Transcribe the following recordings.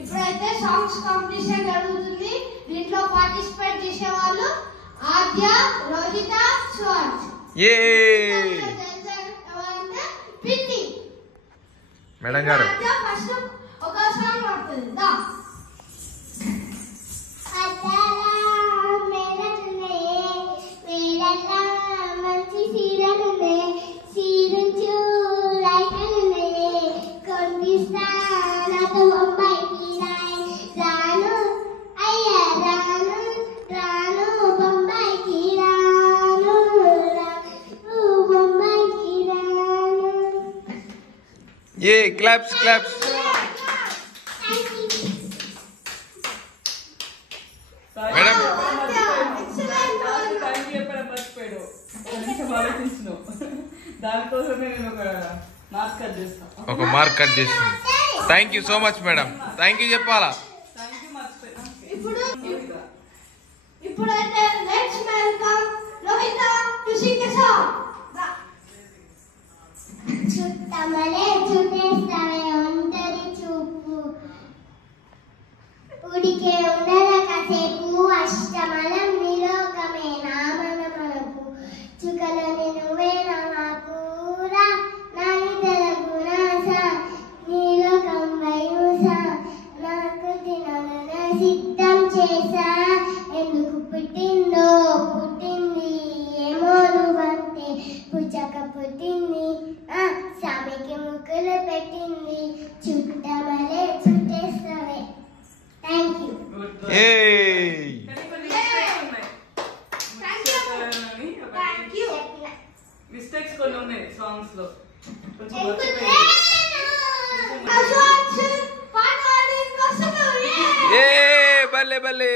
ఇప్పుడైతే songs competition జరుగుతుంది. దీంట్లో పార్టిసిపేట్ చేసే వాళ్ళు ఆద్య, రోహిత, స్వాజ్. పిన్ని మేడం గారు ఫస్ట్ ఒక సాంగ్ పాడుతుంది. ये क्लैप्स क्लैप्स మేడం ఒక మార్క్ కట్ చేసింది. Thank you so much madam. Thank you చెప్పాలా. ఇప్పుడైతే next welcome Rohita to sing a song. చుట్టమలే చుట్టేస్తావే ఒంటరి చూపు ఉడికే ఉండల కాసేపు అష్టమలం నిలోకమే నామన మనకు చుకలని నువ్వే నమాకూరా నానిదల గుణాస నీలోకం వైముస నాకు తినను సిద్ధం చేసా ఎందుకు పుట్టిందో పుట్టింది ఏమో నువ్వంటే పుచ్చక పుట్టింది సామికి ముక్కులు పెట్టింది చుట్టమలే చుట్టేస్తావే. Thank you. మిస్టేక్స్ కొన్ని ఉన్నాయి సాంగ్స్ లో. బల్లే బల్లే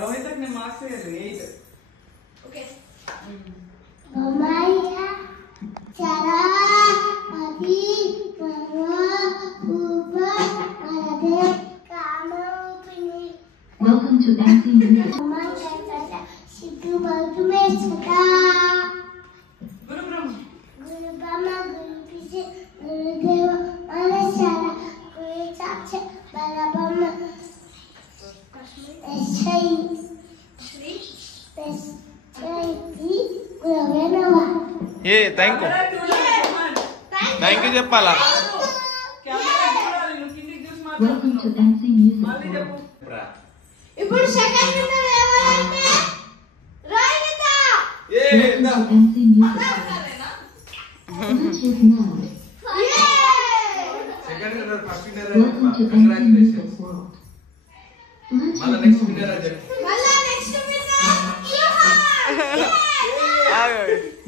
రోహితకి నేను marks 8. Okay. Welcome to Dancing Music. Thank you చెప్పాలా. Welcome to Dancing Music. ఇప్పుడు సెకండ్ విన్నర్ ఎవరంటే Rohita. Welcome to Dancing Music. Which is now. Second winner first winner Welcome to Dancing Music World. మళ్ళా next winner అని చెప్పు. మళ్ళా next winner Yuhan.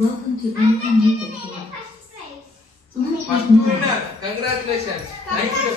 Welcome to Dancing Music World. First winner congratulations. Thank you.